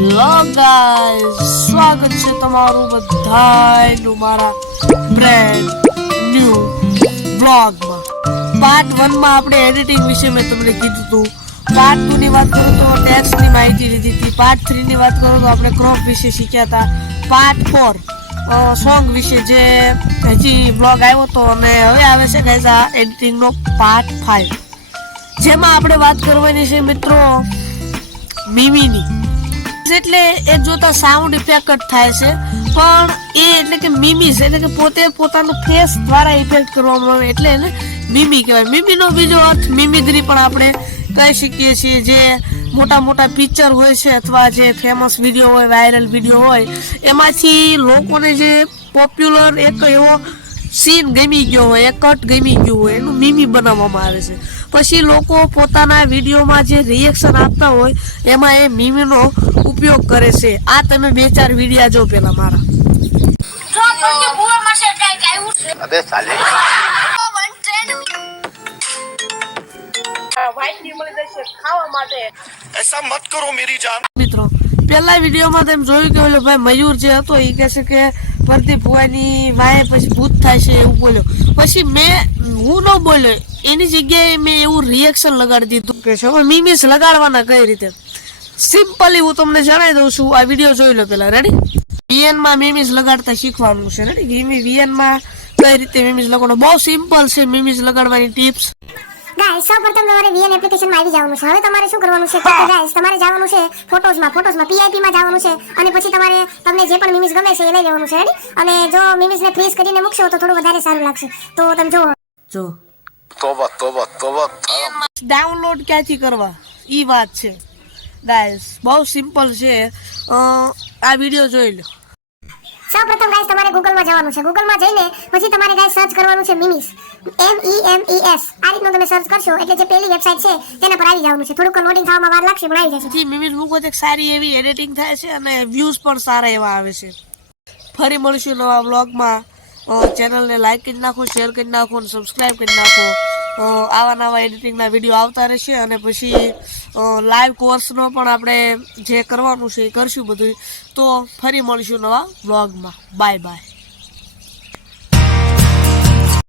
Hello guys, સ્વાગત છે તમારું બધાયનું મારા બ્રેન્ડ ન્યૂ બ્લોગમાં. પાર્ટ 1 માં આપણે એડિટિંગ વિશે મેં તમને કીધું હતું. પાર્ટ 2 ની વાત કરું તો ટેક્સ્ટની માહિતી લીધી હતી. પાર્ટ 3 ની વાત કરું તો આપણે ક્રોપ વિશે શીખ્યા હતા. પાર્ટ 4 સોંગ વિશે જે હજી બ્લોગ આવ્યો હતો અને હવે આવે છે ગાઈસ આ એડિટિંગનો પાર્ટ 5, જેમાં આપણે વાત કરવાની છે મિત્રો મીમીની. એટલે એ જોતા સાઉન્ડ ઇફેક્ટ થાય છે, પણ એ એટલે કે મીમીસ એટલે કે પોતે પોતાનું ફેસ દ્વારા ઇફેક્ટ કરવામાં આવે એટલે એને મીમી કહેવાય. મીમીનો બીજો અર્થ મિમિક્રી પણ આપણે કહી શકીએ છીએ. જે મોટા મોટા પિક્ચર હોય છે અથવા જે ફેમસ વિડીયો હોય, વાયરલ વિડીયો હોય, એમાંથી લોકોને જે પોપ્યુલર એક એવો સીન ગમી ગયો હોય, એક કટ ગમી ગયું હોય, એનું મીમી બનાવવામાં આવે છે. પછી લોકો પોતાના વિડીયોમાં જે રિએક્શન આપતા હોય એમાં એ મીમીનો ઉપયોગ કરે છે. આ તમે 2-4 વિડીયા જો પેલા મારા. अबे साले ऐसा मत करो मेरी जान. મિત્રો પેલા વિડીયોમાં તમે જોયું કે ઓલો ભાઈ મયુર જે હતો એ કહે છે કે પ્રદીપ ભુવાની વાય પછી ભૂત થાય છે એવું બોલ્યો. પછી હું ન બોલ્યો, એની જગ્યાએ મેં એવું રિએક્શન લગાડી દીધું કે છે મીમીસ લગાડવાના કઈ રીતે. સિમ્પલી હું તમને જણાવી દઉં છું. આ વિડીયો જોઈ લો પેલા. રેડી? વીએનમાં મીમીસ લગાડતા શીખવાનું છે. રેડી? વીએનમાં કઈ રીતે મીમીસ લગાડવાનું, બહુ સિમ્પલ છે મીમીસ લગાડવાની ટિપ્સ. ગાઈસ સૌપ્રથમ તમારે VN એપ્લિકેશનમાં આવી જવાનું છે. હવે તમારે શું કરવાનું છે કે ગાઈસ તમારે જવાનું છે ફોટોઝમાં PIP માં જવાનું છે અને પછી તમારે તમને જે પણ મીમ્સ ગમે છે એ લઈ લેવાનું છે. રેડી? અને જો મીમ્સને ફ્રીઝ કરીને મૂકશો તો થોડું વધારે સારું લાગશે. તો તમે જો तोबा तोबा तोबा ડાઉનલોડ ક્યાંથી કરવા ઈ વાત છે ગાઈસ. બહુ સિમ્પલ છે. આ વિડીયો જોઈ લો. સૌપ્રથમ ગાઈસ તમારે ગૂગલમાં જવાનું છે. ગૂગલમાં જઈને પછી તમારે ગાઈસ સર્ચ કરવાનું છે મીમીસ, MEMES. આ રીતનું તમે સર્ચ કરશો એટલે જે પહેલી વેબસાઇટ છે તેના પર આવી જવાનું છે. થોડુંક લોડિંગ થવામાં વાર લાગશે પણ આવી જશે. થી મીમીસ મૂકો તો સારી એવી એડિટિંગ થાય છે અને વ્યૂઝ પણ સારા એવા આવે છે. ફરી મળીશું નવા વ્લોગમાં. ચેનલને લાઈક કરી નાખો, શેર કરી નાખો અને સબસ્ક્રાઈબ કરી નાખો. આવા નવા એડિટિંગના વિડીયો આવતા રહેશે અને પછી લાઈવ કોર્સનો પણ આપણે જે કરવાનું છે એ કરશું બધું. તો ફરી મળીશું નવા વ્લોગમાં. Bye bye.